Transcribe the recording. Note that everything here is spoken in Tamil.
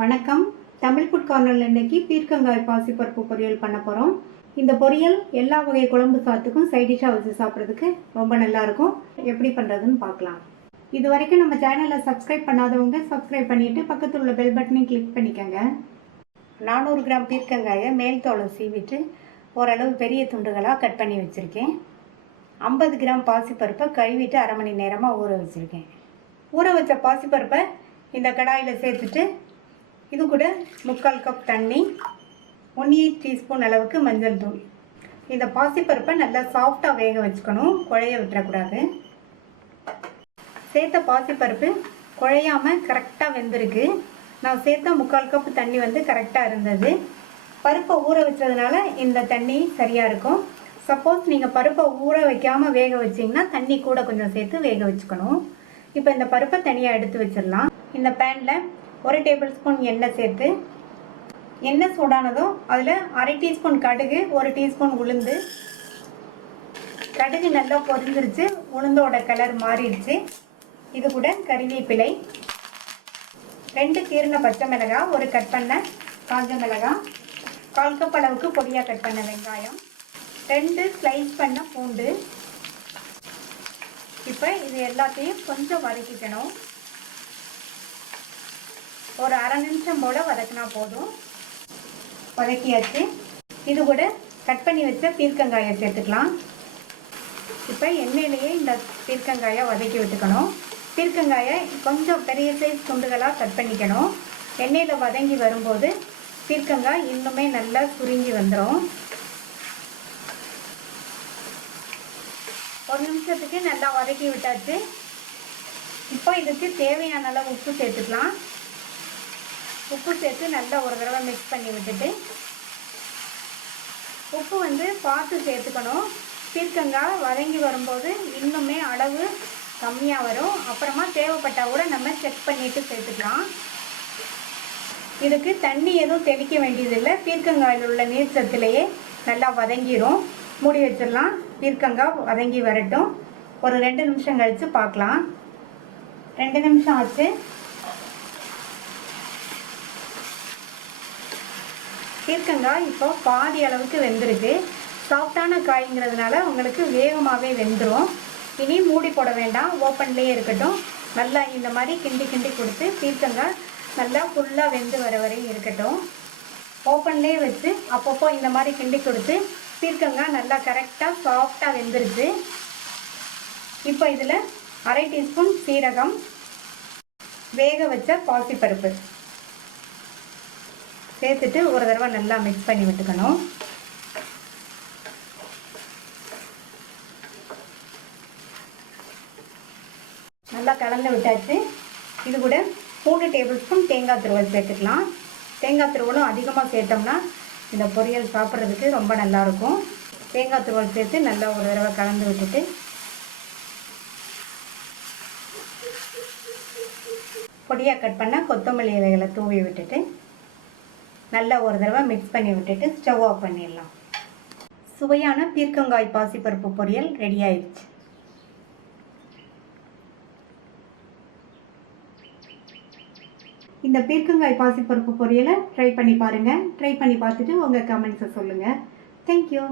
வணக்கம். தமிழ் ஃபுட் கார்னரில் இன்னைக்கு பீர்க்கங்காய் பாசிப்பருப்பு பொரியல் பண்ண போகிறோம். இந்த பொரியல் எல்லா வகை குழம்பு சாத்துக்கும் சைட் டிஷ்ஷாக வச்சு சாப்பிட்றதுக்கு ரொம்ப நல்லாயிருக்கும். எப்படி பண்ணுறதுன்னு பார்க்கலாம். இது வரைக்கும் நம்ம சேனலை சப்ஸ்கிரைப் பண்ணாதவங்க சப்ஸ்கிரைப் பண்ணிவிட்டு பக்கத்தில் உள்ள பெல் பட்டனையும் கிளிக் பண்ணிக்கோங்க. 400 கிராம் பீர்க்கங்காயை மேல் தோலை சீவிட்டு ஓரளவு பெரிய துண்டுகளாக கட் பண்ணி வச்சுருக்கேன். 50 கிராம் பாசிப்பருப்பை கழுவிட்டு அரை மணி நேரமாக ஊற வச்சுருக்கேன். ஊற வச்ச பாசிப்பருப்பை இந்த கடாயில் சேர்த்துட்டு இது கூட 3/4 கப் தண்ணி, 1/8 டீஸ்பூன் அளவுக்கு மஞ்சள் தூள். இந்த பாசிப்பருப்பை நல்லா சாஃப்டாக வேக வச்சுக்கணும், குழைய விட்டுறக்கூடாது. சேர்த்த பாசிப்பருப்பு குழையாமல் கரெக்டாக வெந்திருக்கு. நான் சேர்த்த 3/4 கப் தண்ணி கரெக்டாக இருந்தது. பருப்பை ஊற வச்சதுனால இந்த தண்ணி சரியாக இருக்கும். சப்போஸ் நீங்கள் பருப்பை ஊற வைக்காமல் வேக வச்சிங்கன்னா தண்ணி கூட கொஞ்சம் சேர்த்து வேக வச்சுக்கணும். இப்போ இந்த பருப்பை தனியாக எடுத்து வச்சிடலாம். இந்த பேனில் 1 டேபிள் ஸ்பூன் எண்ணெய் சேர்த்து, எண்ணெய் சூடானதும் அதில் அரை டீஸ்பூன் கடுகு, 1 டீஸ்பூன் உளுந்து. கடுகு நல்லா பொரிஞ்சிருச்சு, உளுந்தோட கலர் மாறிடுச்சு. இது கூட கறிவேப்பிலை, 2 கீறின பச்சை மிளகாய், 1 கட் பண்ண காஞ்ச மிளகாய், 1/4 கப் அளவுக்கு பொடியாக கட் பண்ண வெங்காயம், 2 ஸ்லைஸ் பண்ண பூண்டு. இப்போ இது எல்லாத்தையும் கொஞ்சம் வதக்கிக்கணும். ஒரு அரை நிமிஷம் போல் வதக்கினா போதும். வதக்கியாச்சு. இது கூட கட் பண்ணி வச்ச பீர்க்கங்காயை சேர்த்துக்கலாம். இப்போ எண்ணெயிலேயே இந்த பீர்க்கங்காயை வதக்கி விட்டுக்கணும். பீர்க்கங்காயை கொஞ்சம் பெரிய சைஸ் துண்டுகளாக கட் பண்ணிக்கணும். எண்ணெயில் வதங்கி வரும்போது பீர்க்கங்காய் இன்னுமே நல்லா சுருங்கி வந்துடும். 1 நிமிஷத்துக்கு நல்லா வதக்கி விட்டாச்சு. இப்போ இதுக்கு தேவையான அளவு உப்பு சேர்த்துக்கலாம். உப்பு சேர்த்து நல்லா ஒரு தடவை மிக்ஸ் பண்ணி விட்டுட்டு, உப்பு பார்த்து சேர்த்துக்கணும். பீர்க்கங்காய் வதங்கி வரும்போது இன்னுமே அளவு கம்மியாக வரும். அப்புறமா தேவைப்பட்டால் கூட நம்ம செக் பண்ணிவிட்டு சேர்த்துக்கலாம். இதுக்கு தண்ணி எதுவும் தெளிக்க வேண்டியதில்லை. பீர்க்கங்காயில் உள்ள நீர் சத்துலேயே நல்லா வதங்கிடும். மூடி வச்சிடலாம். பீர்க்கங்காய் வதங்கி வரட்டும். ஒரு 2 நிமிஷம் கழித்து பார்க்கலாம். 2 நிமிஷம் ஆச்சு. பீர்க்கங்காய் இப்போ பாதி அளவுக்கு வெந்திருக்கு. சாஃப்டான காய்ங்கிறதுனால உங்களுக்கு வேகமாகவே வெந்துடும். இனி மூடி போட வேண்டாம், ஓப்பன்லேயே இருக்கட்டும். நல்லா இந்த மாதிரி கிண்டி கிண்டி கொடுத்து பீர்க்கங்காய் நல்லா ஃபுல்லாக வெந்து வர வரையும் இருக்கட்டும். ஓப்பன்லேயே வச்சு அப்பப்போ இந்த மாதிரி கிண்டி கொடுத்து பீர்க்கங்காய் நல்லா கரெக்டாக சாஃப்டாக வெந்துருச்சு. இப்போ இதில் அரை டீஸ்பூன் சீரகம், வேக வச்ச பாசிப்பருப்பு சேர்த்துட்டு ஒரு தடவை நல்லா மிக்ஸ் பண்ணி விட்டுக்கணும். நல்லா கலந்து விட்டாச்சு. இது கூட 3 டேபிள் ஸ்பூன் தேங்காய் துருவல் சேர்த்துக்கலாம். தேங்காய் துருவலும் அதிகமாக சேர்த்தோம்னா இந்த பொரியல் சாப்பிட்றதுக்கு ரொம்ப நல்லாயிருக்கும். தேங்காய் துருவல் சேர்த்து நல்லா ஒரு தடவை கலந்து விட்டுட்டு, பொடியாக கட் பண்ண கொத்தமல்லி இலைகளை தூவி விட்டுட்டு நல்லா ஒரு தடவை மிக்ஸ் பண்ணி விட்டுட்டு ஸ்டவ் ஆஃப் பண்ணிடலாம். சுவையான பீர்க்கங்காய் பாசிப்பருப்பு பொரியல் ரெடி ஆயிடுச்சு. இந்த பீர்க்கங்காய் பாசிப்பருப்பு பொரியலை ட்ரை பண்ணி பாருங்கள். ட்ரை பண்ணி பார்த்துட்டு உங்கள் கமெண்ட்ஸை சொல்லுங்கள். தேங்க்யூ.